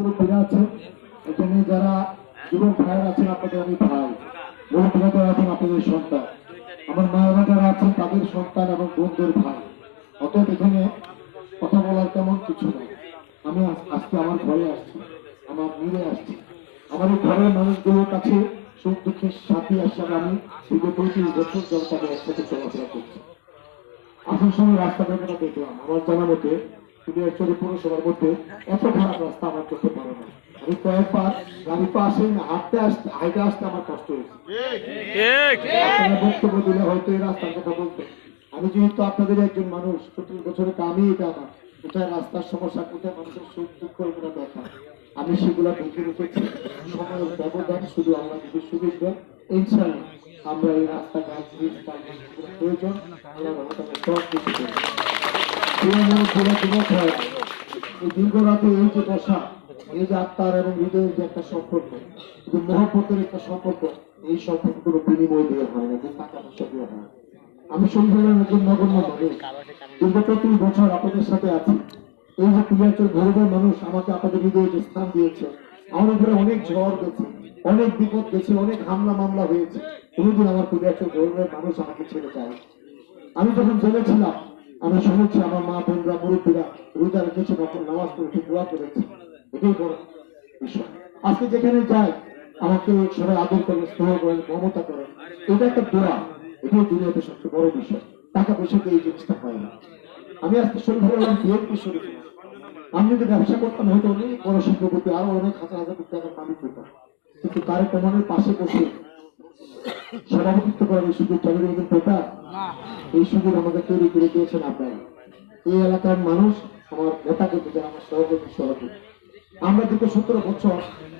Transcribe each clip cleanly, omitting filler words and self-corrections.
মুরব্বীরা আছেন, এখানে যারা যুবক ভাইয়েরা আছেন, আপনাদের আমি ভাই, মুরব্বীরা যারা আছেন আপনাদের সন্তান, আমার মায়েরা যারা আছেন তাদের সন্তান এবং বোনদের ভাই। অতএব এখানে কথা বলার তেমন কিছু নেই। আমি আজকে আমার ঘরে আসছি, আমার মিলে আসছি, আমার এই ঘরের মানুষগুলোর কাছে সুখ দুঃখের সাথী হিসাবে আমি বিগত 30 বছর তাদের একসাথে চলাফেরা করছি। আসার সময় রাস্তাঘাটটা দেখলাম, আমার জানা মতে কুলিয়ারচর পৌরসভার মধ্যে এত খারাপ রাস্তা আমার চোখে পড়ে না। আমি কয়েকবার গাড়ি তো আসেই না, হাইটে আসতে আমার কষ্ট হয়েছে। বক্তব্য দিলে হয়তো এই রাস্তার কথা বলতে, আমি যেহেতু আপনাদের একজন মানুষ, 30 বছরের কামই এটা আমার, কোথায় রাস্তার সমস্যা, কোথায় মানুষের সুখ দুঃখ এগুলো দেখা, আমি সেগুলো দেখে রেখেছি। সময়ের ব্যবধান শুধু আল্লাহ যদি সুযোগ দেন, ইনশাআল্লাহ আমরা এই রাস্তাঘাট প্রয়োজন আল্লাহ রহমতে সব কিছু করব। এই দীর্ঘ রাতে এই যে বসা, এই যে আত্মার এবং হৃদয়ের যে একটা সম্পর্ক, যে মহব্বতের একটা সম্পর্ক, এই সম্পর্ক কোনো বিনিময় দেওয়া হয় না, যে টাকা পয়সা দেওয়া হয়। আমি সংসারের একজন নগণ্য মানুষ, দীর্ঘ 30 বছর আপনাদের সাথে আছি। এই যে কুলিয়ারচর ভৈরবের মানুষ আমাকে আপনাদের হৃদয়ে যে স্থান দিয়েছে, আমার উপরে অনেক ঝড় গেছে, অনেক বিপদ গেছে, অনেক হামলা মামলা হয়েছে, কোনোদিন আমার কুলিয়ারচর ভৈরবের মানুষ আমাকে ছেড়ে যায়। আমি যখন জেলে ছিলাম, আমি শুনেছি আমার মা বোনরা মুরব্বীরা রোজা রেখেছে, তখন নামাজ পড়েছে, দোয়া করেছে, এটাই বড় বিষয়। আজকে যেখানে যাই আমাকে সবাই আদর করেন, স্নেহ করেন, মমতা করেন, এটা একটা দোয়া, এটাই দুনিয়াতে সবচেয়ে বড় বিষয়। টাকা পয়সাতে এই জিনিসটা হয় না। আমি আজকে শরীর হলাম বিএনপি শরীর, আমি যদি ব্যবসা করতাম হয়তো অনেক বড় শিল্পপতি, আরো অনেক হাজার হাজার কোটি টাকার মালিক হইতাম, কিন্তু তার প্রমাণের পাশে বসে সভাপতিত্ব করার এই সুযোগ চালু রেখে পেতা, এই সুযোগ আমাদের তৈরি করে দিয়েছেন আপনারা। এই এলাকার মানুষ আমার নেতা করতে চান, আমার সহযোগী সহযোগী। আমরা দীর্ঘ 17 বছর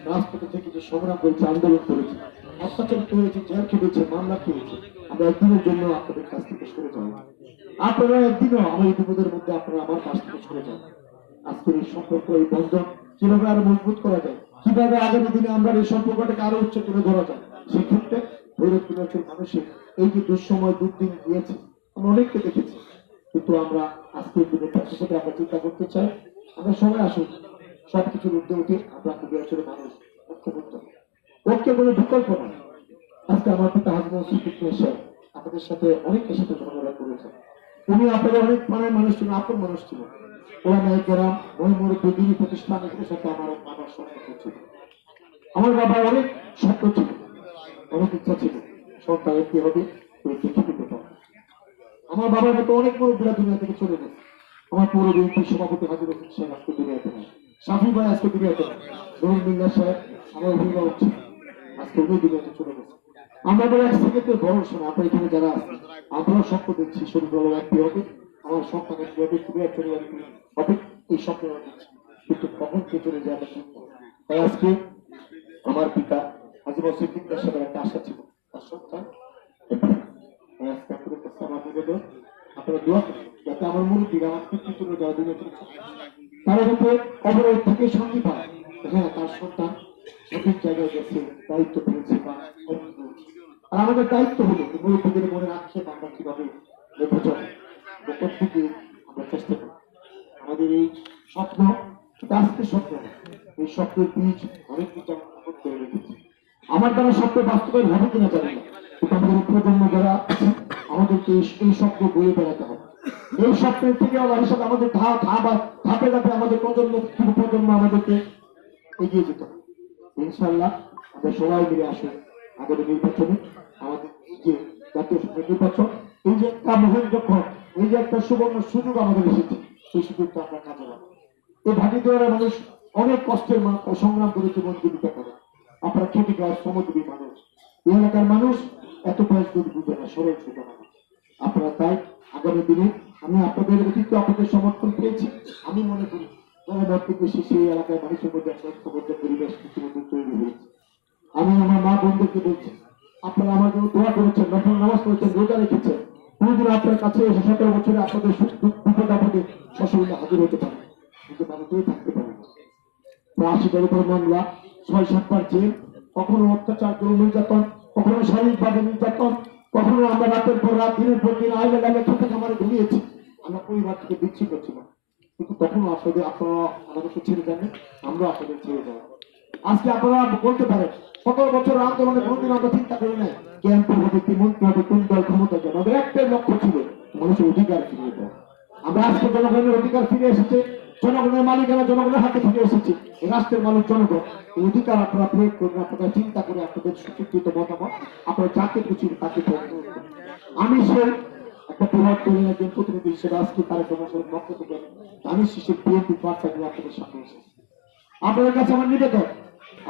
রাজপথে থেকে যে সংগ্রাম করেছি, আন্দোলন করেছি, অত্যাচারিত হয়েছে, জেল খেটেছে, মামলা খেয়েছে, আমরা একদিনের জন্য আপনাদের কাছ থেকে সরে যাই। আপনারা একদিনও আমার এই বিপদের মধ্যে আপনারা আমার কাছ থেকে সরে যান। আজকের এই সম্পর্ক, এই বন্ধন কিভাবে আরো মজবুত করা যায়, কিভাবে আগামী দিনে আমরা এই সম্পর্কটাকে আরো উচ্চ তুলে ধরা যায়, সেক্ষেত্রে ভৈরব কুলিয়ারচর মানুষের এই যে দুঃসময় দুর্দিন দিয়েছে আমরা অনেককে দেখেছি, কিন্তু আমরা আজকের দিনে প্রেক্ষাপটে আমরা চিন্তা করতে চাই, আমরা সবাই আসুন সবকিছুর ঊর্ধ্বে উঠে আমরা কুলিয়ারচরের মানুষ ঐক্যবদ্ধ। ঐক্যের কোনো বিকল্প নাই। আজকে আমার পিতা হাজি মহসিন সাহেব আপনাদের সাথে অনেকের সাথে ঝগড়া করেছেন, উনি আপনাদের অনেক প্রাণের মানুষ ছিলেন, আপন মানুষ ছিলেন। ওরা নায়িকেরাম ওই মুরব্বী দিনী প্রতিষ্ঠান এগুলোর সাথে আমার বাবার সম্পর্ক ছিল। আমার বাবার অনেক স্বপ্ন ছিল, অনেক ইচ্ছা ছিল সন্তানের কি হবে ওই পৃথিবী পেতাম। আমার বাবার মতো অনেক মুরব্বীরা দুনিয়া থেকে চলে গেছে। আমার পৌর বিএনপির সভাপতি হাজি রশিদ সাহেব আজকে দুনিয়াতে নেই, সাফি ভাই আজকে দুনিয়াতে নেই, রহিম মিল্লা সাহেব আমার অভিভাবক ছিল, আজকে উনি দুনিয়াতে চলে গেছে। আমাদের এক সেকেন্ডের ভরসা না, আপনার এখানে যারা আছে আমরাও স্বপ্ন দেখছি শরীর বড় একটি হবে, আমার সন্তানের হবে, কুলিয়ারচর হবে, এই স্বপ্ন দেখছি, কিন্তু কখন কে চলে যাবে। তাই আজকে আমার পিতা হাজি মহসিন সাহেবের একটা আশা ছিল, তার সন্তান আজকে আপনাদের কাছে আমার নিবেদন, আপনারা দোয়া করুন যাতে আমার মুরব্বীরা আমার পিতৃতুল্য যারা দুনিয়া থেকে তারা যাতে অবরোধ থেকে শান্তি পায়। হ্যাঁ, তার সন্তান সঠিক জায়গায় গেছে, দায়িত্ব পেয়েছে বা আর আমাদের দায়িত্ব হলো মুরব্বীদের মনে রাখছে আমরা কিভাবে বোঝাবো, প্রত্যেকে আমরা চেষ্টা করি। আমাদের এই স্বপ্ন আজকে স্বপ্ন, এই স্বপ্নের বীজ অনেক কিছু আমরা করে রেখেছি। আমার দ্বারা স্বপ্ন বাস্তবায়ন হবে কিনা জানি না, কিন্তু আমাদের প্রজন্ম যারা আমাদেরকে এই স্বপ্ন বয়ে বেড়াতে হবে। এই স্বপ্নের থেকে আল্লাহ হিসাবে আমাদের ধাপে ধাপে আমাদের প্রজন্ম আমাদেরকে এগিয়ে যেতে হবে। ইনশাআল্লাহ আমরা সবাই মিলে আসুন আগামী নির্বাচনে, আমাদের এই যে জাতীয় সংসদ নির্বাচন, এই যে একটা মহান যখন, এই যে একটা সুবর্ণ সুযোগ আমাদের এসেছে, সেই সুযোগটা আমরা কাজে লাগাবো। এই ভাটি দেওয়ার মানুষ অনেক কষ্টের সংগ্রাম করে জীবন জীবিকা করে, আপনারা খেটে খাওয়া শ্রমজীবী মানুষ, এই এলাকার মানুষ এত বয়স যদি বুঝে না, সরল ছোট মানুষ আপনারা। তাই আগামী দিনে আমি আপনাদের অতীতে আপনাদের সমর্থন পেয়েছি, আমি মনে করি পরবর্তী বেশি সেই এলাকার মানুষের মধ্যে একটা ঐক্যবদ্ধ পরিবেশ ইতিমধ্যে তৈরি হয়েছে। আমি আমার মা বোনদেরকে বলছি, আপনারা আমার জন্য দোয়া করেছেন, নফল নামাজ পড়েছেন, রোজা রেখেছেন, কোনদিন আপনার কাছে এসে 17 বছরে আপনাদের বিপদ আপদে সশরীরে হাজির হতে পারে, কিন্তু ভারতেই থাকতে পারে না। 80টার উপর মামলা, 6-7বার জেল, কখনো অত্যাচার, যৌন নির্যাতন, কখনো শারীরিকভাবে নির্যাতন, কখনো আমরা রাতের পর রাত, দিনের পর দিন আইলে খেতে খামারে ঘুমিয়েছি, আমরা পরিবার থেকে বিচ্ছিন্ন ছিলাম। কিন্তু তখনও আপনারা আমাদেরকে ছেড়ে দেননি, আমরা আপনাদের ছেড়ে দেব। আজকে আপনারা বলতে পারেন 17 বছর আন্দোলনে কোনদিন আমরা চিন্তা করি নাই ক্যাম্প হবে, কি মন্ত্রী হবে, কোন দল ক্ষমতা যাবে। আমাদের একটাই লক্ষ্য ছিল মানুষের অধিকার ফিরিয়ে দেওয়া। আমরা আজকে জনগণের অধিকার ফিরে এসেছে, জনগণের মালিকানা জনগণের হাতে ফিরে এসেছে। এই রাষ্ট্রের মালিক জনগণ। এই অধিকার আপনারা প্রয়োগ করবেন, আপনারা চিন্তা করে আপনাদের সুচিন্তিত মতামত আপনারা যাকে খুশি তাকে প্রয়োগ করবেন। আমি সেই একটা প্রভাব তৈরি একজন প্রতিনিধি হিসেবে আজকে তার জনগণের পক্ষ থেকে আমি শিশুর বিএনপি বার্তা নিয়ে আপনাদের সামনে এসেছি। আপনাদের কাছে আমার নিবেদন,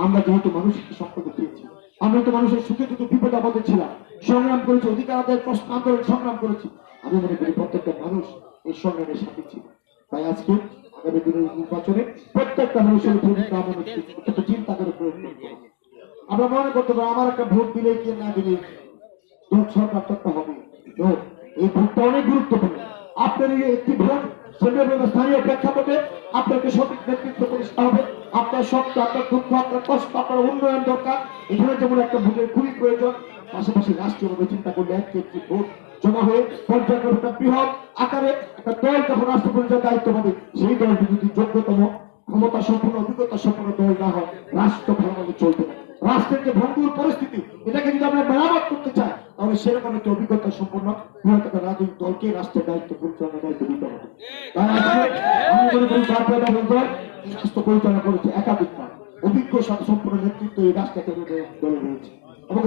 আমরা যেহেতু মানুষকে সম্পর্ক পেয়েছি, আমরা তো মানুষের সুখে দুঃখে বিপদ আপদে ছিলাম, সংগ্রাম করেছি, অধিকার আদায়ের প্রশ্ন আন্দোলন সংগ্রাম করেছি। আমি মনে করি প্রত্যেকটা মানুষ এই সংগ্রামের সাথে ছিল। তাই আজকে আগামী দিনের নির্বাচনে প্রত্যেকটা মানুষের উপর চিন্তা করে প্রয়োগ করতে হবে। আমরা মনে করতে পারি আমার একটা ভোট দিলে কি না দিলে সরকার তত্ত্ব হবে। এই ভোটটা অনেক গুরুত্বপূর্ণ। আপনার এই একটি ভোট স্থানীয় প্রেক্ষাপটে আপনাকে সঠিক নেতৃত্ব প্রতিষ্ঠা হবে। আপনার শক্ত, আপনার দুঃখ, আপনার কষ্ট, আপনার উন্নয়ন দরকার। এখানে যেমন একটা ভোটের খুবই প্রয়োজন, পাশাপাশি রাষ্ট্রীয়ভাবে চিন্তা করলে একটি ভোট জমা হয়ে পর্যায়ক্রমে একটা বৃহৎ আকারে একটা দল যখন রাষ্ট্র পরিচালনার দায়িত্ব হবে, সেই দলটি যদি যোগ্যতম ক্ষমতা সম্পূর্ণ অভিজ্ঞতা সম্পন্ন দল না হয়, রাষ্ট্র ভালোভাবে চলবে না। রাষ্ট্রের যে ভঙ্গুর পরিস্থিতি, এটাকে যদি আমরা মেরামত করতে চাই, তাহলে সেরকম একটি অভিজ্ঞতা সম্পন্ন বৃহৎ একটা রাজনৈতিক দলকে রাষ্ট্রের দায়িত্ব পরিচালনার দায়িত্ব দিতে হবে। তাই আমি মনে করি জাতীয় দল রাষ্ট্র পরিচালনা করেছে একাধিকবার, অভিজ্ঞ সম্পূর্ণ নেতৃত্ব এই রাষ্ট্রকে দলে রয়েছে। এবং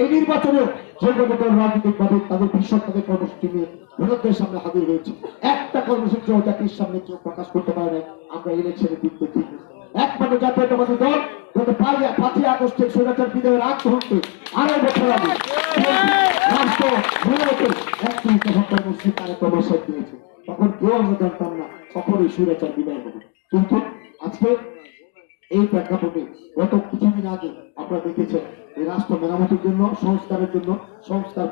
এই নির্বাচনেও যেভাবে দল রাজনৈতিক ভাবে তাদের ভীষণ তাদের কর্মসূচি নিয়ে ভারতের সামনে হাজির হয়েছে, একটা কর্মসূচি জাতির সামনে কেউ প্রকাশ করতে পারে না। আমরা ইলেকশনে জিততে ঠিক একমাত্র জাতীয়তাবাদী দল গত 5ই আগস্টের স্বৈরাচার বিদায়ের আগ মুহূর্তে 2.5 বছর আগে রাষ্ট্র মূলত একটি কর্মসূচি তারা কর্মসূচি দিয়েছে। তখন কেউ আমরা জানতাম না কখন এই স্বৈরাচার বিদায় হবে। কিন্তু আজকে এই প্রেক্ষাপটে গত কিছুদিন আগে আপনারা দেখেছেন এই রাষ্ট্র মেরামতির জন্য সংস্কারের জন্য সংস্কার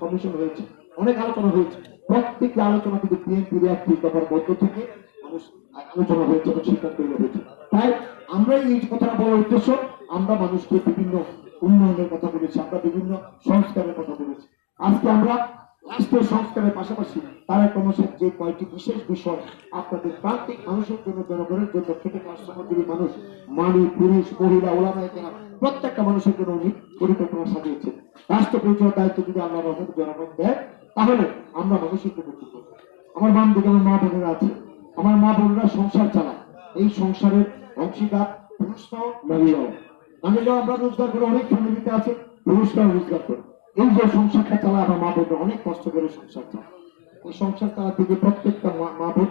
কমিশন হয়েছে, অনেক আলোচনা হয়েছে। প্রত্যেকটি আলোচনা কিন্তু বিএনপির একটি দফার মধ্য থেকে মানুষ আলোচনা হয়েছে এবং সিদ্ধান্ত হয়েছে। তাই আমরা এই কথাটা বলার উদ্দেশ্য, আমরা মানুষকে বিভিন্ন উন্নয়নের কথা বলেছি, আমরা বিভিন্ন সংস্কারের কথা বলেছি। আজকে আমরা রাষ্ট্রীয় সংস্কারের পাশাপাশি তারা কর্মসূচি যে কয়েকটি বিশেষ বিষয় আপনাদের প্রান্তিক মানুষের জন্য, জনগণের জন্য, খেটে খাওয়া শ্রমজীবী মানুষ, নারী, পুরুষ, মহিলা, ওলামায়ে কেরাম প্রত্যেকটা মানুষের জন্য উনি পরিকল্পনা সাজিয়েছে। রাষ্ট্র পরিচালনার দায়িত্ব যদি আমরা জনগণ দেয়, তাহলে আমরা মানুষের জন্য কি করব। আমার বাম দিকে আমার মা বোনেরা আছে, আমার মা বোনেরা সংসার চালায়। এই সংসারের অংশীদার পুরুষরাও নারীরাও। নারীরাও আমরা রোজগার করে, অনেক ফ্যামিলিতে আছে পুরুষরাও রোজগার করে। এই যে সংসারটা চালা আমার মা বোনরা অনেক কষ্ট করে সংসার চালায়। এই সংসার চালার দিকে প্রত্যেকটা মা বোন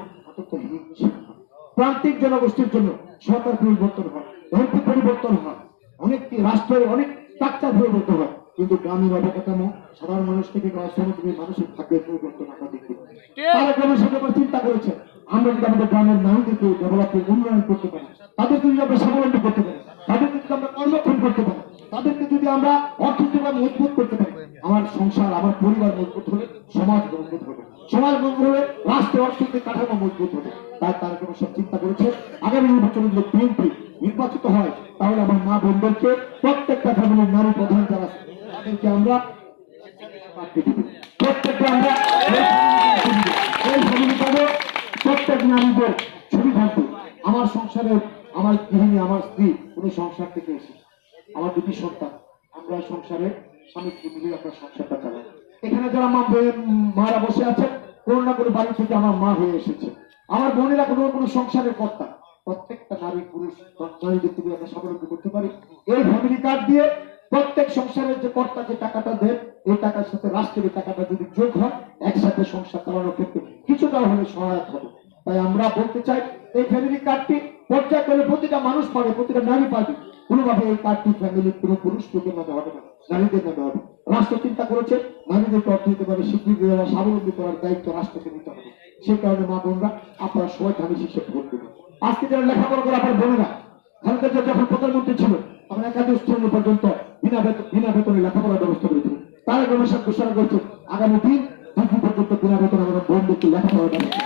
প্রান্তিক জনগোষ্ঠীর জন্য সরকার পরিবর্তন হয়, এমপি পরিবর্তন হয়, অনেক রাষ্ট্রের অনেক স্ট্রাকচার পরিবর্তন হয়, কিন্তু গ্রামীণ অবকাঠামো সাধারণ মানুষ থেকে শ্রমজীবী মানুষের ভাগ্যের পরিবর্তন আমরা দেখি। তারা গ্রামের সাথে চিন্তা করেছে আমরা যদি আমাদের গ্রামের নারীদেরকে ডেভেলপমেন্ট উন্নয়ন করতে পারি, তাদেরকে যদি আমরা স্বাবলম্বী করতে পারি, তাদেরকে যদি আমরা কর্মক্ষম করতে পারি, তাদেরকে যদি আমরা অর্থনৈতিকভাবে মজবুত করতে পারি, আমার সংসার, আমার পরিবার মজবুত হলে সমাজ মজবুত হবে, সমাজ মজবুত হলে রাষ্ট্রের অর্থনৈতিক কাঠামো মজবুত হবে। তাই তারা কোনো সব চিন্তা করেছে আগামী নির্বাচনে যদি বিএনপি নির্বাচিত হয়, তাহলে আমার মা বোনদেরকে প্রত্যেকটা ফ্যামিলির নারী প্রধান যারা তাদেরকে আমরা প্রত্যেকটা আমরা এই ফ্যামিলি পাবো, প্রত্যেক নারীদের ছবি থাকবে। আমার সংসারের আমার গৃহিণী, আমার স্ত্রী উনি সংসার থেকে এসে, আমার 2টি সন্তান, আমরা সংসারে স্বামী স্ত্রী মিলে আপনার সংসারটা চালাই। এখানে যারা মারা বসে আছেন, কোনো না কোনো বাড়ি থেকে আমার মা হয়ে এসেছে, আমার বোনেরা কোনো সংসারের কর্তা। প্রত্যেকটা নারী পুরুষ নারীদের থেকে আমরা স্বাবলম্বী করতে পারি। এই ফ্যামিলি কার্ড দিয়ে প্রত্যেক সংসারের যে কর্তা যে টাকাটা দেয়, এই টাকার সাথে রাষ্ট্রের টাকাটা যদি যোগ হয়, একসাথে সংসার চালানোর ক্ষেত্রে কিছুটা হলে সহায়ক হবে। তাই আমরা বলতে চাই এই ফ্যামিলি কার্ডটি পর্যায়ক্রমে প্রতিটা মানুষ পাবে, প্রতিটা নারী পাবে। কোনোভাবে এই কার্ডটি ফ্যামিলির কোনো পুরুষ লোকের নামে হবে না, নারীদের নামে হবে। রাষ্ট্র চিন্তা করেছে নারীদেরকে অর্থনৈতিকভাবে স্বীকৃতি দেওয়া, স্বাবলম্বী করার দায়িত্ব রাষ্ট্রকে নিতে হবে। সেই কারণে মা বোনরা আপনারা সবাই ধানি শিক্ষা ভোট দেবেন। আজকে যারা লেখাপড়া করে আপনার বোনেরা, খালেদা যখন প্রধানমন্ত্রী ছিল তখন একাদশ শ্রেণী পর্যন্ত বিনা বেতনে লেখাপড়ার ব্যবস্থা করেছিল। তারা গবেষণা ঘোষণা করেছে আগামী দিন পর্যন্ত বিনা বেতনে আমাদের বোনদেরকে লেখাপড়ার ব্যবস্থা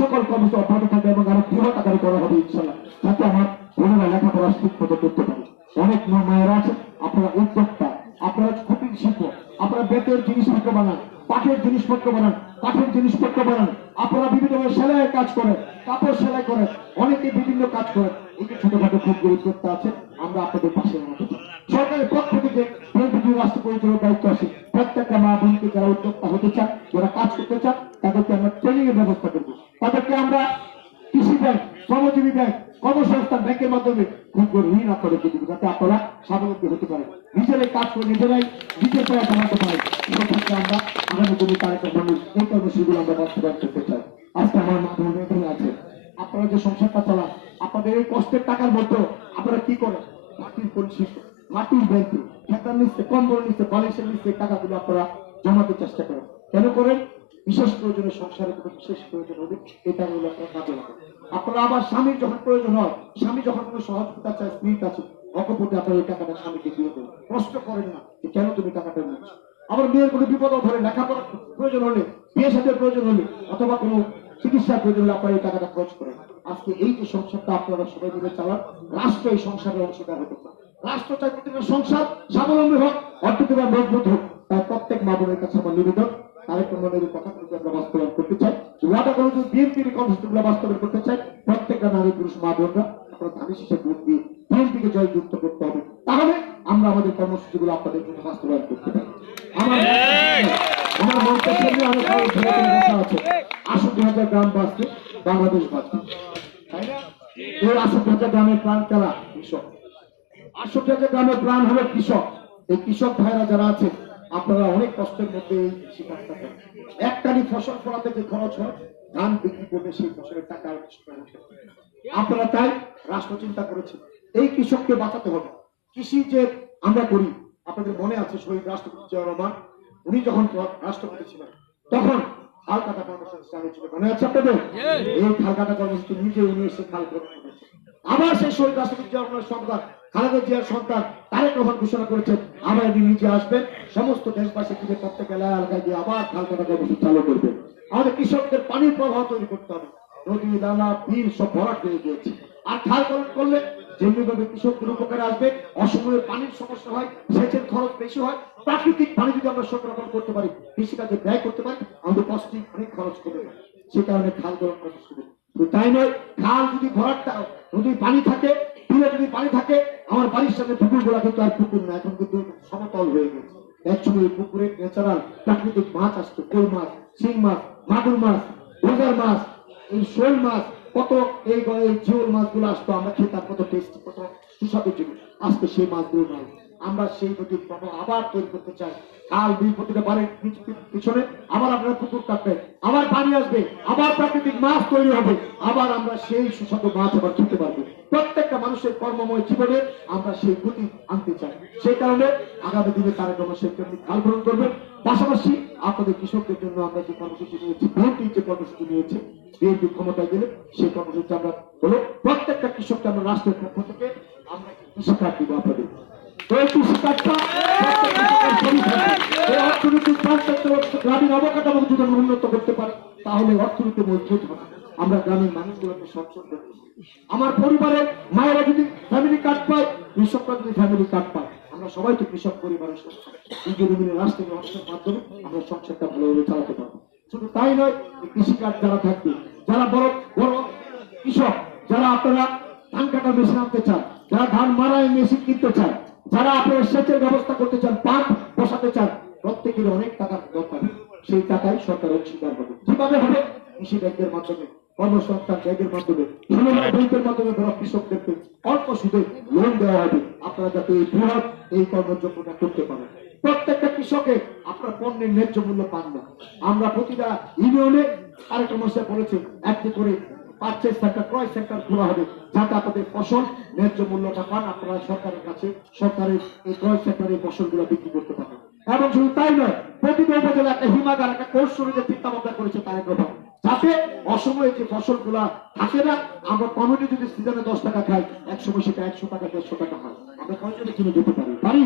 সকল কর্মসূচি অব্যাহত থাকবে এবং আরো বৃহৎ আকারে করা হবে ইনশাল্লাহ, যাতে আমার বোনেরা লেখাপড়া ঠিক মতো করতে পারে। অনেক মায়েরা আছেন, আপনারা উদ্যোক্তা, আপনারা কুটির শিল্প, আপনারা বেতের জিনিসপত্র বানান, পাটের জিনিসপত্র বানান, কাঠের জিনিসপত্র বানান, আপনারা বিভিন্ন সেলাইয়ের কাজ করেন, কাপড় সেলাই করেন, অনেকে বিভিন্ন কাজ করেন। এই যে ছোটখাটো ক্ষুদ্র উদ্যোক্তা আছে, আমরা আপনাদের পাশে রাখতে চাই। সরকারের পক্ষ থেকে রাষ্ট্র পরিচালনার দায়িত্ব আছে। প্রত্যেকটা মা বোনকে যারা উদ্যোক্তা হতে চান, যারা কাজ করতে চান, তাদেরকে আমরা ট্রেনিং এর ব্যবস্থা করবো। তাদেরকে আমরা কৃষি ব্যাংক, শ্রমজীবী ব্যাংক, কর্মসংস্থান ব্যাংকের মাধ্যমে ক্ষুদ্র ঋণ আপনাদেরকে দিব, যাতে আপনারা স্বাবলম্বী হতে পারেন, নিজেরাই কাজ করে নিজেরাই নিজের পায়ে দাঁড়াতে পারেন। সেক্ষেত্রে আমরা আগামী দিনে তারেক মানুষ এই কর্মসূচিগুলো আমরা বাস্তবায়ন করতে চাই। আজকে আমার মা বোন এখানে আছে, আপনারা যে সংসারটা চালান, আপনাদের এই কষ্টের টাকার মধ্যে আপনারা কি করেন? মাটির পরিচিত, মাটির ব্যাংকে, খেতার নিচ্ছে, কম্বল নিচ্ছে, বালিশের নিচ্ছে, টাকাগুলো আপনারা জমাতে চেষ্টা করেন। কেন করেন? বিশেষ প্রয়োজনে, সংসারের কোনো বিশেষ প্রয়োজন হলে এই টাকাগুলো আপনারা কাজে লাগান। আপনারা আবার স্বামীর যখন প্রয়োজন হয়, স্বামী যখন কোনো সহযোগিতা চায়, স্ত্রীর কাছে, অকপটে আপনার এই টাকাটা স্বামীকে দিয়ে দেন। প্রশ্ন করেন না যে কেন তুমি টাকাটা নিচ্ছ। আবার মেয়ের কোনো বিপদ ধরে লেখাপড়ার প্রয়োজন হলে, বিয়ে সাথে প্রয়োজন হলে, অথবা কোনো চিকিৎসার প্রয়োজন হলে আপনারা এই টাকাটা খরচ করেন। আজকে এই যে সংসারটা আপনারা সবাই মিলে চালান, রাষ্ট্র এই সংসারের অংশীদার হতে পারে। রাষ্ট্র চাই প্রত্যেকটা সংসার স্বাবলম্বী হোক, অর্থনীতি মজবুত হোক। তাই প্রত্যেক মা বোনের কাছে আমার নিবেদন, তারেক রহমানের কথা কিন্তু আমরা বাস্তবায়ন করতে চাই। ওয়াদা করে যদি বিএনপির কর্মসূচিগুলো বাস্তবায়ন করতে চাই, প্রত্যেকটা নারী পুরুষ মা বোনরা আপনারা ধানের শীষে ভোট দিয়ে বিএনপিকে জয়যুক্ত করতে হবে। তাহলে আমরা আমাদের কর্মসূচিগুলো আপনাদের জন্য বাস্তবায়ন করতে পারি। আমার মন্ত্রের সামনে অনেক বসা আছে, 68,000 গ্রাম বাঁচবে, বাংলাদেশ বাঁচবে, তাই না? এই 68,000 গ্রামের প্রাণ কারা? কৃষক। 68,000 গ্রামের প্রাণ হলো কৃষক। এই কৃষক ভাইরা যারা আছে, আপনারা অনেক কষ্টের মধ্যে এই কৃষি কাজটা করেন। একটানি ফসল ফলাতে যে খরচ হয়, ধান বিক্রি করবে সেই ফসলের টাকা আপনারা তাই রাষ্ট্র চিন্তা করেছে এই কৃষককে বাঁচাতে হবে। কৃষি যে আমরা করি, আপনাদের মনে আছে শহীদ রাষ্ট্রপতি জিয়াউর রহমান, উনি যখন রাষ্ট্রপতি ছিলেন তখন খাল কাটা কর্মসূচি চালিয়েছিল, মনে আছে আপনাদের? এই খাল কাটা কর্মসূচি নিজে উনি এসে খাল করেছে। আবার সেই শহীদ রাষ্ট্রপতি জিয়াউর রহমানের সন্তান, খালেদা জিয়ার সন্তান তারেক রহমান ঘোষণা করেছেন, আবার তিনি নিজে আসবেন, সমস্ত দেশবাসী থেকে প্রত্যেক এলাকায় গিয়ে আবার খাল কাটা কর্মসূচি চালু করবে। আমাদের কৃষকদের পানির প্রবাহ তৈরি করতে হবে। নদী, নালা, বিল সব ভরাট হয়ে গিয়েছে। আর খাল খনন করলে যেমনিভাবে কৃষকদের উপকারে আসবে, অসময়ে পানির সমস্যা হয়, সেচের খরচ বেশি হয়, প্রাকৃতিক পানি যদি আমরা সংরক্ষণ করতে পারি, কৃষিকাজে ব্যয় করতে পারি, আমাদের কষ্টিক অনেক খরচ করতে পারি। সে কারণে খাল খনন করা শুরু। তাই নয়, খাল যদি ভরাটটা, নদীর পানি থাকে, বিলে যদি পানি থাকে, আমার বাড়ির সামনে পুকুর গুলা কিন্তু আর পুকুর না, এখন কিন্তু সমতল হয়ে গেছে। একসময় পুকুরে ন্যাচারাল প্রাকৃতিক মাছ আসতো, কই মাছ, শিং মাছ, মাগুর মাছ, রোজার মাছ, এই শোল মাছ, কত এই জিওল মাছগুলো আসতো, আমরা খেতাম, কত টেস্টি, কত সুস্বাদু ছিল। আজকে সেই মাছগুলো নাই। আমরা সেই নদীর প্রবাহ আবার তৈরি করতে চাই। খাল বিল প্রতিটা বাড়ির পিছনে আবার আপনারা পুকুর কাটবেন, আবার পানি আসবে, আবার প্রাকৃতিক মাছ তৈরি হবে, আবার আমরা সেই সুস্বাদু মাছ আবার খেতে পারবো। প্রত্যেকটা মানুষের কর্মময় জীবনে আমরা সেই গতি আনতে চাই। সেই কারণে আগামী দিনে তারেক রহমান সেই খাল খনন করবেন। পাশাপাশি আপনাদের কৃষকদের জন্য আমরা যে কর্মসূচি নিয়েছি, বিএনপি যে কর্মসূচি নিয়েছে, বিএনপি ক্ষমতায় গেলে সেই কর্মসূচি আমরা হলো প্রত্যেকটা কৃষককে আমরা রাষ্ট্রের পক্ষ থেকে আমরা কৃষি কার্ড দিব আপনাদের। অর্থনৈতিক গ্রামীণ অবকাঠামো যদি উন্নত করতে পারে, তাহলে অর্থনীতি মজবুত হবে। আমরা গ্রামের মানুষগুলোকে সচ্ছল করতে, আমার পরিবারের মায়েরা যদি ফ্যামিলি কার্ড পায়, কৃষকরা যদি ফ্যামিলি কার্ড পায়, আমরা সবাই তো কৃষক পরিবারের সংসার, নিজের রাষ্ট্রীয় অর্থের মাধ্যমে আমরা সংসারটা ভালোভাবে চালাতে পারবো। শুধু তাই নয়, কৃষি কার্ড যারা থাকবে, যারা বড় বড় কৃষক, যারা আপনারা ধান কাটার মেশিন আনতে চান, যারা ধান মারাই মেশিন কিনতে চান, যারা আপনারা সেচের ব্যবস্থা করতে চান, পাম্প বসাতে চান, প্রত্যেকের অনেক টাকার দরকার। সেই টাকায় সরকার অংশীদার হবে। কিভাবে হবে? কৃষি ব্যাংকের মাধ্যমে, কর্মসংস্থান ব্যাংকের মাধ্যমে, ব্যাংকের মাধ্যমে বড় কৃষকদেরকে অল্প সুদে লোন দেওয়া হবে, আপনারা যাতে এই বৃহৎ এই কর্মযোগ্যতা করতে পারেন। প্রত্যেকটা কৃষকের আপনার পণ্যের ন্যায্য মূল্য পান না। আমরা প্রতিটা ইউনিয়নে আরেকটা মশাই বলেছে, একটি করে পারচেজ সেন্টার, ক্রয় সেন্টার খোলা হবে, যাতে আপনাদের ফসল ন্যায্য মূল্যটা পান, আপনারা সরকারের কাছে সরকারের এই ক্রয় সেন্টারে ফসলগুলো বিক্রি করতে পারেন। এবং শুধু তাই নয়, প্রতিটা উপজেলা একটা হিমাগার, একটা কোর্স যে চিন্তা ভাবনা করেছে তারেক রহমান, যাতে অসময়ে যে ফসলগুলা থাকে না, আমরা টমেটো যদি সিজনে 10 টাকা খাই, একসময় সেটা 100 টাকা 150 টাকা হয়। আমরা কয়জনে কিনে যেতে পারি?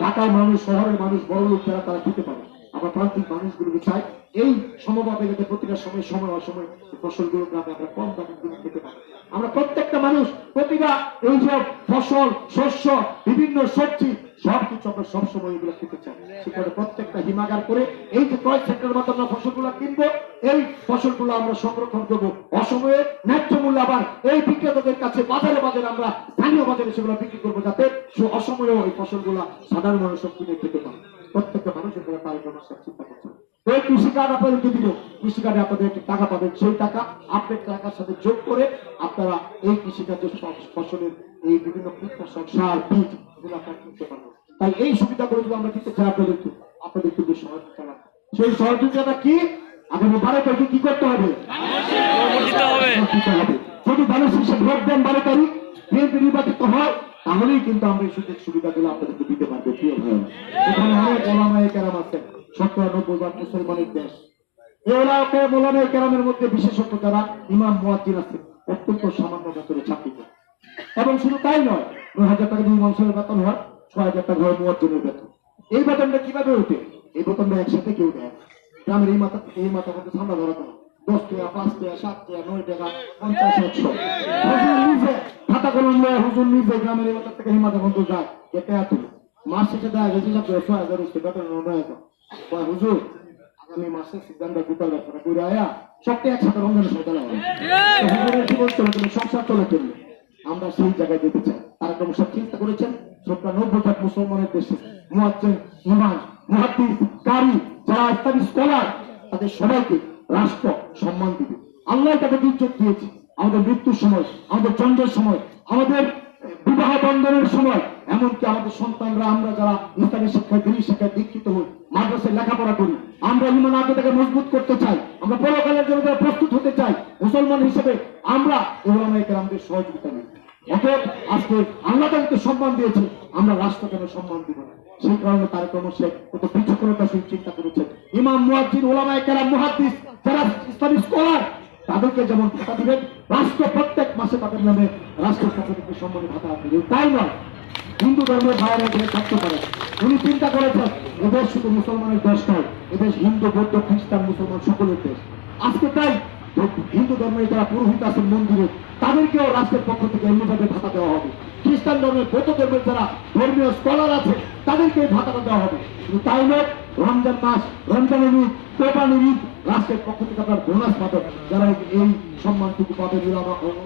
ঢাকার মানুষ, শহরের মানুষ, বড় লোক যারা, তারা খেতে পারে। আমরা প্রান্তিক মানুষগুলোকে চাই এই সমভাবে যাতে প্রতিটা সময় সময় অসময় ফসলগুলো গ্রামে আমরা কম দামে কিনে খেতে পারি। আমরা প্রত্যেকটা মানুষ প্রতিটা এই যে ফসল শস্য বিভিন্ন সবজি সবকিছু আমরা সবসময় এগুলো খেতে চাই। সেখানে প্রত্যেকটা হিমাগার করে এই যে ক্রয় সেক্টরের মাধ্যমে আমরা ফসলগুলো কিনবো, এই ফসলগুলো আমরা সংরক্ষণ করবো, অসময়ে ন্যায্য মূল্য আবার এই বিক্রেতাদের কাছে বাজারে বাজারে আমরা স্থানীয় বাজারে সেগুলো বিক্রি করবো, যাতে অসময়েও এই ফসলগুলো সাধারণ মানুষ সব কিনে খেতে পারে। প্রত্যেকটা মানুষের করে তার চিন্তা করছে। এই কৃষি কার্ড আপনাদেরকে দিল, কৃষি কার্ডে আপনাদের একটি টাকা পাবেন, সেই টাকা আপনার টাকার সাথে যোগ করে আপনারা এই কৃষিকার্যের ফসলের এই বিভিন্ন কীটনাশক সার বীজ এগুলো আপনারা কিনতে পারবেন। তাই এই সুবিধাগুলো যদি আমরা দিতে চাই আপনাদের কিন্তু সহযোগিতা লাগবে। সেই সহযোগিতাটা কি? আগামী বারোটাকে কি করতে হবে? যদি ভালো শিক্ষা ভোট দেন 12 তারিখ বিএনপি নির্বাচিত হয়, তাহলেই কিন্তু আমরা এই সুযোগ সুবিধাগুলো আপনাদেরকে দিতে পারবো। প্রিয় ভাই, এখানে অনেক ওলামায়ে কেরাম আছেন, 97% মুসলমানের দেশ। এই ওলামায়ে কেরামের মধ্যে বিশেষত যারা ইমাম মুয়াজ্জিন আছে, অত্যন্ত সামান্য বেতনে চাকরি করে। এবং শুধু তাই নয়, 9,000 টাকা যদি ইমাম সাহেবের বেতন হয়, 6,000 টাকা হয় মুয়াজ্জিনের বেতন। এই বেতনটা কিভাবে ওঠে? এই বেতনটা একসাথে কেউ দেয়। গ্রামের এই মাথা মধ্যে ঠান্ডা ধরা দেয় 10 টাকা, 5 টাকা, 7 টাকা, 9 টাকা, 50, 100। হুজুর নিজে খাতা কলম নিয়ে হুজুর নিজে গ্রামের এই মাথা থেকে এই মাথা পর্যন্ত যায়, একটা এত মাস শেষে দেয় গেছে 6,000 হচ্ছে বেতন 9,000। হুজুর আগামী মাসে সিদ্ধান্ত বিতর ব্যবসা করে আয়া সবটা একসাথে রমজানের সময় চলা হবে, জীবন চলে চলে সংসার চলে চলবে। আমরা সেই জায়গায় যেতে চাই। তারা ক্রমশ চিন্তা করেছেন 97% মুসলমানের দেশে মুয়াজ্জিন, ইমাম, মুহাদ্দিস, কারি, যারা ইসলামী স্কলার, তাদের সবাইকে রাষ্ট্র সম্মান দিবে। আল্লাহ তাদের ইজ্জত দিয়েছে। আমাদের মৃত্যুর সময়, আমাদের জন্মের সময়, আমাদের বিবাহ বন্ধনের সময়, এমনকি আমাদের সন্তানরা, আমরা যারা ইসলামী শিক্ষায় দিনী শিক্ষায় দীক্ষিত হই, মাদ্রাসায় লেখাপড়া করি, আমরা ইমান আকিদাকে মজবুত করতে চাই, আমরা পরকালের জন্য প্রস্তুত হতে চাই, মুসলমান হিসেবে আমরা ওলামায়ে কেরামদের সহযোগিতা নিই। অতএব আজকে আল্লাহ তাদেরকে সম্মান দিয়েছে, আমরা রাষ্ট্র কেন সম্মান দিব না? সেই কারণে তারা ক্রমশে কত বিচক্ষণতার সঙ্গে চিন্তা করেছেন। ইমাম, মুয়াজ্জিন, ওলামায়ে কেরাম, মুহাদ্দিস, যারা ইসলামী স্কলার, তাদেরকে যেমন ভাতা দিবেন, রাষ্ট্র প্রত্যেক মাসে তাদের নামে রাষ্ট্রের পক্ষ থেকে সম্মানী ভাতা দিবেন। তাই নয়, হিন্দু ধর্মের ভাইয়েরা এখানে থাকতে পারে। উনি চিন্তা করেছেন এদেশ শুধু মুসলমানের দেশ নয়, এদেশ হিন্দু, বৌদ্ধ, খ্রিস্টান, মুসলমান সকলের দেশ। আজকে তাই হিন্দু ধর্মের যারা পুরোহিত আছেন মন্দিরে, তাদেরকেও রাষ্ট্রের পক্ষ থেকে এমনিভাবে ভাতা দেওয়া হবে। খ্রিস্টান ধর্মের, বৌদ্ধ ধর্মের যারা ধর্মীয় স্কলার আছে, তাদেরকে ভাতাটা দেওয়া হবে। কিন্তু তাই নয়, রমজান মাস, রমজানের ঈদ, কোরবানির ঈদ, রাষ্ট্রের পক্ষ থেকে আপনার বোনাস পাবেন, যারা এই সম্মানটুকু পাবে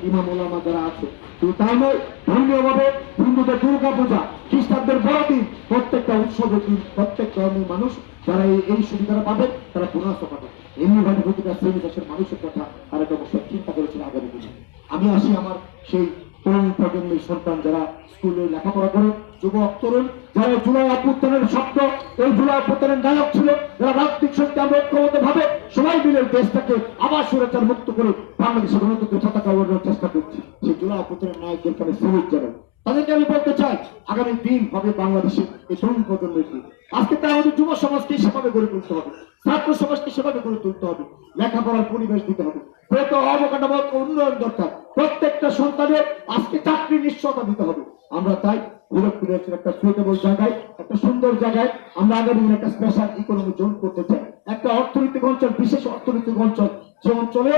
ইমাম ওলামা যারা আছে। কিন্তু তাই নয়, ধর্মীয় ভাবে হিন্দুদের দুর্গা পূজা, খ্রিস্টানদের বড়দিন, প্রত্যেকটা উৎসবের দিন প্রত্যেক ধর্মের মানুষ যারা এই সুবিধাটা পাবেন, তারা বোনাসও পাবেন। এমনিভাবে প্রতিটা শ্রেণী দেশের মানুষের কথা তারা অবশ্যই চিন্তা করেছিল আগামী দিনে। আমি আসি আমার সেই তরুণ প্রজন্মের সন্তান, যারা স্কুলে লেখাপড়া করে, যুবক তরুণ, যারা জুলাই অভ্যুত্থানের শব্দ, এই জুলাই অভ্যুত্থানের নায়ক ছিল, যারা রাজনৈতিক শক্তি আমরা ঐক্যবদ্ধ ভাবে সবাই মিলে দেশটাকে আবার সুরক্ষার মুক্ত করে বাংলাদেশের গণতন্ত্রের পতাকা ওড়ানোর চেষ্টা করছি। সেই জুলাই অভ্যুত্থানের নায়কদেরকে আমি স্যালুট জানাই। তাদেরকে আমি বলতে চাই, আগামী দিন হবে বাংলাদেশের এই তরুণ প্রজন্মের দিন। আজকে তাই আমাদের যুব সমাজকে সেভাবে গড়ে তুলতে হবে, ছাত্র সমাজকে সেভাবে গড়ে তুলতে হবে, লেখাপড়ার পরিবেশ দিতে হবে, অবকাঠামোগত উন্নয়ন দরকার, প্রত্যেকটা সন্তানের আজকে চাকরির নিশ্চয়তা দিতে হবে। আমরা তাই গোরখপুরের একটা সুইটেবল জায়গায়, একটা সুন্দর জায়গায় আমরা আগামী দিনে একটা স্পেশাল ইকোনমি জোন করতে চাই, একটা অর্থনৈতিক অঞ্চল, বিশেষ অর্থনৈতিক অঞ্চল, যে অঞ্চলে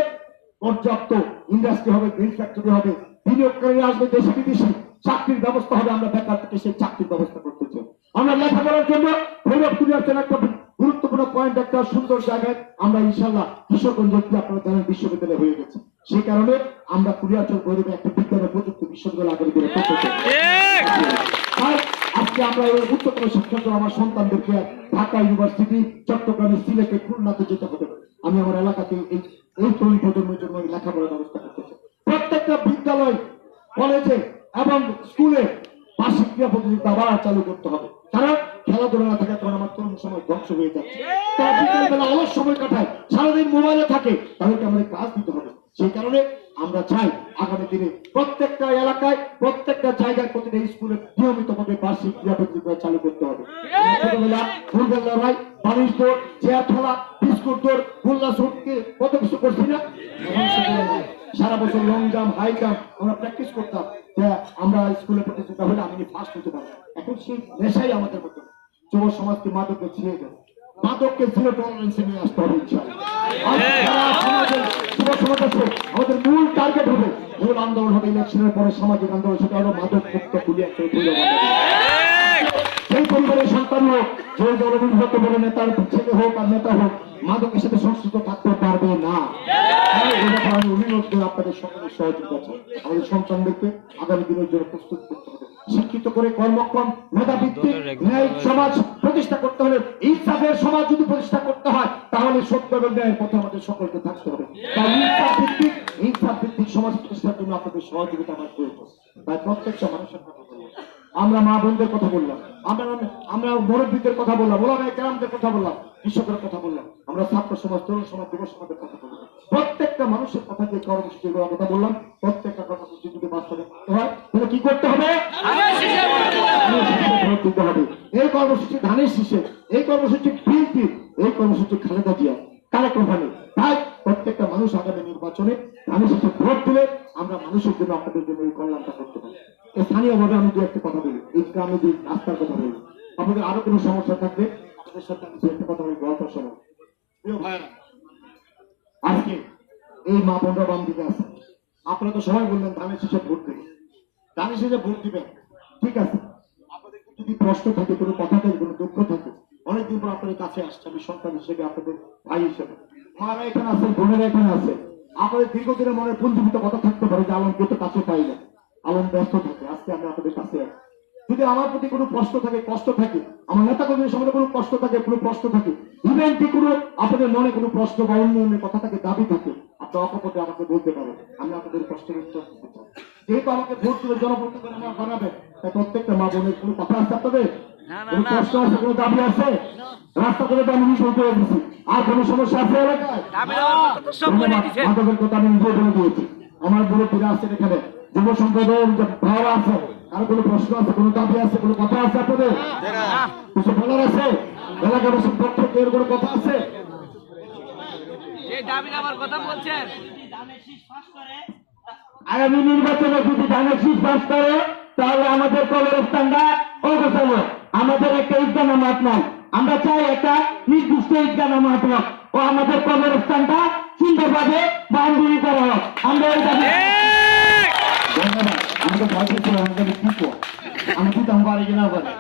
পর্যাপ্ত ইন্ডাস্ট্রি হবে, গ্রিন ফ্যাক্টরি হবে, বিনিয়োগকারী আসবে দেশি বিদেশি, চাকরির ব্যবস্থা হবে। আমরা বেকার থেকে সেই চাকরির ব্যবস্থা করতে চাই। আমরা লেখাপড়ার জন্য ভৈরবপুরের একটা গুরুত্বপূর্ণ পয়েন্ট, একটা সুন্দর জায়গায় আমরা ইনশাল্লাহ কিশোরগঞ্জ আপনারা জানেন বিশ্ববিদ্যালয় হয়ে গেছে। সেই কারণে আমরা কুড়িয়াচল ভৈরবে একটা বিজ্ঞান ও প্রযুক্তি বিশ্ববিদ্যালয় আগামী দিনে করতে চাই। আজকে আমরা এই উচ্চতর শিক্ষার জন্য আমার সন্তানদেরকে ঢাকা ইউনিভার্সিটি, চট্টগ্রামে, সিলেটে, খুলনাতে যেতে হবে। আমি আমার এলাকাতে এই তরুণ প্রজন্মের জন্য লেখাপড়ার ব্যবস্থা করতে চাই। প্রত্যেকটা বিদ্যালয়, কলেজে এবং স্কুলে বার্ষিক ক্রীড়া প্রতিযোগিতা আবার চালু করতে হবে। কারণ খেলাধুলা না থাকার কারণে আমার তরুণ সময় ধ্বংস হয়ে যাচ্ছে। তারা বিকেলবেলা অলস সময় কাটায়, সারাদিন মোবাইলে থাকে, তাদেরকে আমাদের কাজ দিতে হবে। সেই কারণে আমরা চাই আগামী দিনে প্রত্যেকটা এলাকায়, প্রত্যেকটা জায়গায়, প্রতিটা স্কুলে নিয়মিত ভাবে বার্ষিক ক্রীড়া প্রতিযোগিতা চালু করতে হবে। ছোটবেলা ফুটবল লড়াই, বালিশ দৌড়, চেয়ার খেলা, বিস্কুট দৌড়, গোল্লা ছুটকে কত কিছু করছি না? সারা বছর লং জাম্প, হাই জাম্প আমরা প্র্যাকটিস করতাম, আমরা স্কুলে প্রতিযোগিতা হলে আমি ফার্স্ট হতে পারবো। এখন সেই নেশাই আমাদের মতো যুব সমাজকে মাদকে ছিঁড়ে গেল। মাদককে জিরো টলারেন্সে নিয়ে আসতে হবে ইনশাআল্লাহ। আর সারা সমাজের যুব সমাজ আছে, আমাদের মূল টার্গেট হবে, মূল আন্দোলন হবে ইলেকশনের পরে সামাজিক আন্দোলন, সেটা হলো মাদক মুক্ত পুলিয়া সেই পরিবারের সন্তান হোক, যে দলবিভক্ত বলে নেতার ছেলে হোক আর নেতা হোক, মাদকের সাথে সংশ্লিষ্ট থাকতে পারবে না। আমি অনুরোধ করে আপনাদের সকলের সহযোগিতা চাই। আমাদের সন্তানদেরকে আগামী দিনের জন্য প্রস্তুত করতে হবে, শিক্ষিত করে কর্মক্ষম মেধাভিত্তিক ন্যায় সমাজ প্রতিষ্ঠা করতে হলে, ইনসাফের সমাজ যদি প্রতিষ্ঠা করতে হয়, তাহলে সত্য এবং ন্যায়ের পথে আমাদের সকলকে থাকতে হবে। তাই ইনসাফ ভিত্তিক সমাজ প্রতিষ্ঠার জন্য আপনাদের সহযোগিতা আমার প্রয়োজন। তাই প্রত্যেকটা মানুষের কথা বললাম, আমরা মা বোনদের কথা বললাম, আমরা মুরব্বীদের কথা বললাম, ওলামায়ে কেরামদের কথা বললাম, কৃষকের কথা বললাম, আমরা ছাত্র সমাজ, তরুণ সমাজ, যুব সমাজের কথা বললাম। প্রত্যেকটা মানুষের কথা, যে কর্মসূচিগুলোর কথা বললাম, প্রত্যেকটা কর্মসূচি যদি বাস্তবে করতে হয় তাহলে কি করতে হবে? দিতে হবে। এই কর্মসূচি ধানের শীষে, এই কর্মসূচি বিএনপি, এই কর্মসূচি খালেদা জিয়া, তারেক রহমান। তাই প্রত্যেকটা মানুষ আগামী নির্বাচনে ধানের শীষে ভোট দিলে আমরা মানুষের জন্য, আপনাদের জন্য এই কল্যাণটা করতে পারি। স্থানীয়ভাবে আমি দু একটা কথা বলি, এই গ্রামে যে রাস্তার কথা বলি, আপনাদের আরো কোনো সমস্যা থাকবে আপনাদের সাথে আমি একটা কথা বলি, গল্প শোনো। প্রিয় ভাইরা, আজকে এই মা বোনরা বাম দিকে আছে, আপনারা তো সবাই বললেন ধানের শীষে ভোট দেবেন, ধানের শীষে ভোট দিবেন, ঠিক আছে। আপনাদের যদি কষ্ট থাকে, কোনো কথা থাকে, কোনো দুঃখ থাকে, অনেকদিন পর আপনাদের কাছে আসছে, আমি সন্তান হিসেবে, আপনাদের ভাই হিসেবে, মারা এখানে আছে, বোনেরা এখানে আছে, আপনাদের দীর্ঘদিনের মনে পুঞ্জীবিত কথা থাকতে পারে যে আলমকে তো কাছে পাই না, আলম ব্যস্ত থাকে, আজকে আমি আপনাদের কাছে আছি। যদি আমার প্রতি কোনো কষ্ট থাকে, আমার নেতা কর্মীর সামনে কোনো কষ্ট থাকে, কোনো প্রশ্ন থাকে, ইভেন কি কোনো আপনাদের মনে কোনো প্রশ্ন বা উন্নয়নের কথা থাকে, দাবি থাকে, আপনি অকপটে আমাকে বলতে পারেন, আমি আপনাদের কষ্টের উত্তর দিতে চাই। যেহেতু আমাকে ভোট দিলে জনপ্রতিনিধি আমার বানাবেন, তাই প্রত্যেকটা মা বোনের কোনো কথা আছে আপনাদের, কোনো কষ্ট আছে, কোনো দাবি আছে, রাস্তা করে তো আমি নিজে করে দিচ্ছি, আর কোনো সমস্যা আছে এলাকায়? মাদকের কথা আমি নিজে বলে দিয়েছি। আমার বুড়ো ফিরে আসছেন এখানে, যুব সম্প্রদায়ের ভাড়া আছে, আর কোনো প্রশ্ন আছে, কোনো দাবি আছে, কোনো কথা আছে আপনাদের, কিছু বলার আছে? এলাকাবাসীর পক্ষে এর কোনো কথা আছে? আগামী নির্বাচনে যদি ধানের শীষ পাস করে, তাহলে আমাদের কবরস্থানটা অগোছালো, আমাদের একটা ঈদগাহ নামাজ নাই, আমরা চাই একটা নির্দিষ্ট ঈদগাহ নামাজ হোক, ও আমাদের কবরস্থানটা সুন্দরভাবে বাউন্ডারি করা হোক। আমরা এই দাবি, ধন্যবাদ। আমি তো ভয় পেয়েছিলাম আমি দিতাম পারি কিনা পারে,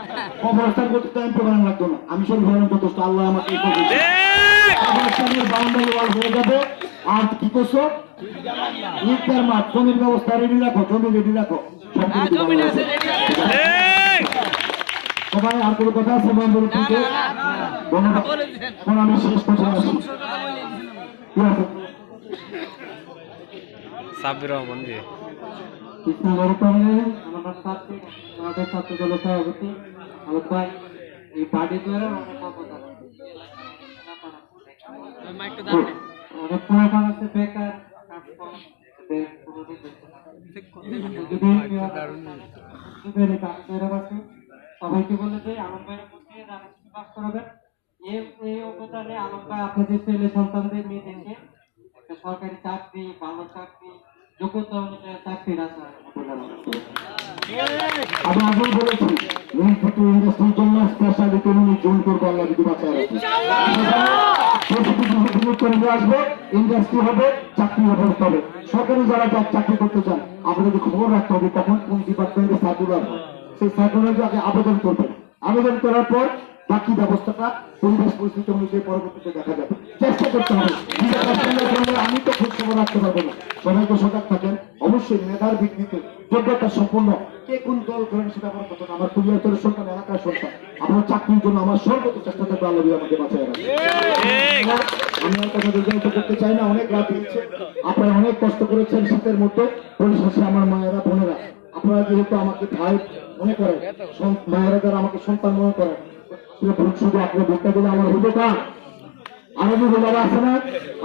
কবরস্থান করতে তো এমপি বানানো লাগতো না, আমি সব ধরনের যথেষ্ট, আল্লাহ আমাকে কবরস্থানের বাউন্ডারি ওয়াল হয়ে যাবে। আর কি করছো? ঈদগার মাঠ, জমির ব্যবস্থা রেডি রাখো, জমি রেডি রাখো, সবাই। আর কোনো কথা আছে? এখন আমি শেষ কথা আছি, ঠিক আছে? সাব্বির রহমান জি, আমাদের ছাত্র দলের সভাপতি আলোক ভাই, এই পার্টি দ্বারা অনেক পোলাপান আছে বেকার, সবাইকে বলে যে আলম ভাইয়ের প্রতি কাজ করবেন। এই অবদানে আলম ভাই আপনাদের ছেলে সন্তানদের মেয়েদেরকে একটা সরকারি চাকরি, ভালো চাকরি, যোগ্যতা অনুযায়ী চাকরির আশা আমি আগেই বলেছি, ইন্ডাস্ট্রির জন্য স্পেশালি তরুণী জোন করবো, আল্লাহ যদি বাঁচায় রাখি, করে নিয়ে আসবো, ইন্ডাস্ট্রি হবে, চাকরি ব্যবস্থা হবে। সরকারি যারা চাকরি করতে চান, আপনাদের খবর রাখতে হবে কখন কোন ডিপার্টমেন্টে সার্কুলার হয়, সেই সার্কুলার আগে আবেদন করবেন, আবেদন করার পর বাকি ব্যবস্থাটা পরিবেশ পরিস্থিতি অনুযায়ী পরবর্তীতে দেখা যাবে। চেষ্টা করতে হবে, আমি তো খোঁজ খবর রাখতে পারবো না, সবাইকে সজাগ থাকেন। অবশ্যই মেধার ভিত্তিতে যোগ্যতা সম্পন্ন, কে কোন দল করেন সেটা বড় কথা না, আমার পরিবারের সন্তান, এলাকার সন্তান, আপনার চাকরির জন্য আমার সর্বোচ্চ চেষ্টা থাকবে, আল্লাহ আমাকে বাঁচায় রাখবে। আমি আর কথা দীর্ঘায়িত করতে চাই না, অনেক রাত হচ্ছে, আপনারা অনেক কষ্ট করেছেন শীতের মধ্যে, পরিশেষে আমার মায়েরা বোনেরা, আপনারা যেহেতু আমাকে ভাই মনে করেন, মায়েরা যারা আমাকে সন্তান মনে করেন, শুধু আপনার ভোটটা দিলে আমার হইল কাজ। আগামী রোজারা আছে না,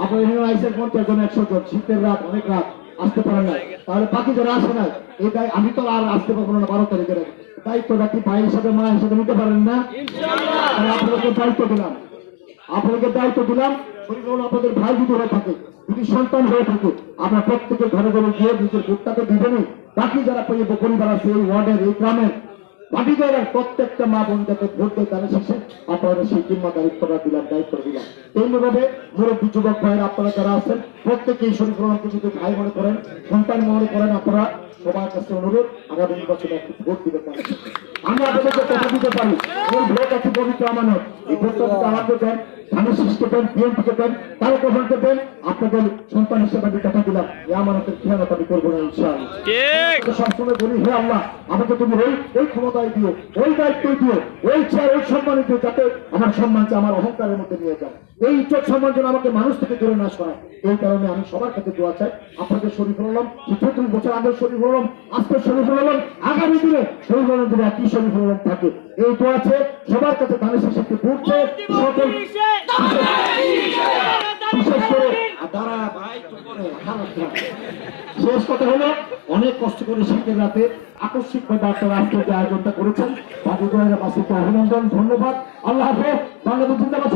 আপনার এখানে আইসের 50 জন 100 জন, শীতের রাত, অনেক রাত আসতে পারেন না, তাহলে বাকি যারা আসে না, এটাই আমি তো আর আসতে পারবো না 12 তারিখের দায়িত্বটা কি ভাই হিসাবে, মা হিসাবে নিতে পারেন না? আপনাদেরকে দায়িত্ব দিলাম, শরীর হল আপনাদের ভাই যদি হয়ে থাকে, যদি সন্তান হয়ে থাকে, আপনার প্রত্যেকের ঘরে ঘরে গিয়ে নিজের ভোটটাকে দিবেনই। বাকি যারা পরিবার আছে এই ওয়ার্ডের, এই গ্রামের, বাকিদের প্রত্যেকটা মা বোন যাতে ভোট দেয় তারা শেষে আপনারা সেই জিম্মা দায়িত্বটা দিলাম, দায়িত্ব দিলাম। এইভাবে মুরব্বী যুবক ভাইয়ের আপনারা যারা আছেন প্রত্যেকেই শরীফ রহমানকে যদি ভাই মনে করেন, সন্তান মনে করেন, আপনারা সবার কাছে অনুরোধ আগামী নির্বাচনে একটু ভোট দিতে পারেন। আমরা আপনাদেরকে কথা দিতে পারি, এই ভোট একটি পবিত্র আমানত। এই ভোটটা যদি আমাকে দেন, ধানের শীষকে দেন, বিএনপিকে দেন, তারা প্রধানকে দেন, আপনাদের সন্তান হিসেবে আমি কথা দিলাম, এই আমানতের খেয়ানত আমি করবো না ইনশাআল্লাহ। সবসময় বলি, হে আল্লাহ আমাকে তুমি ওই ক্ষমতায় দিও, ওই দায়িত্ব দিও, ওই চেয়ার, ওই সম্মান দিও, যাতে আমার সম্মানকে আমার অহংকারের মধ্যে নিয়ে যায়। এই ইজ্জত সম্মান যেন আমাকে মানুষ থেকে দূরে না সরায়। এই কারণে আমি সবার কাছে দোয়া চাই, আপনাদের শরীফ হলাম, 34 বছর আগের শরীফ হলাম, আজকের শরীফ হলাম, আগামী দিনে শরীফ হলাম যদি একই শরীফ হলাম থাকে। এই দোয়া আছে সবার কাছে, ধানের শেষে ঘুরছে সকল, বিশেষ করে দাঁড়া ভাই তো করে শেষ কথা হলো, অনেক কষ্ট করে শীতের রাতে আকস্মিক ভাবে আপনারা আজকে যে আয়োজনটা করেছেন, বাকি অভিনন্দন, ধন্যবাদ। আল্লাহ হাফেজ। বাংলাদেশ জিন্দাবাদ।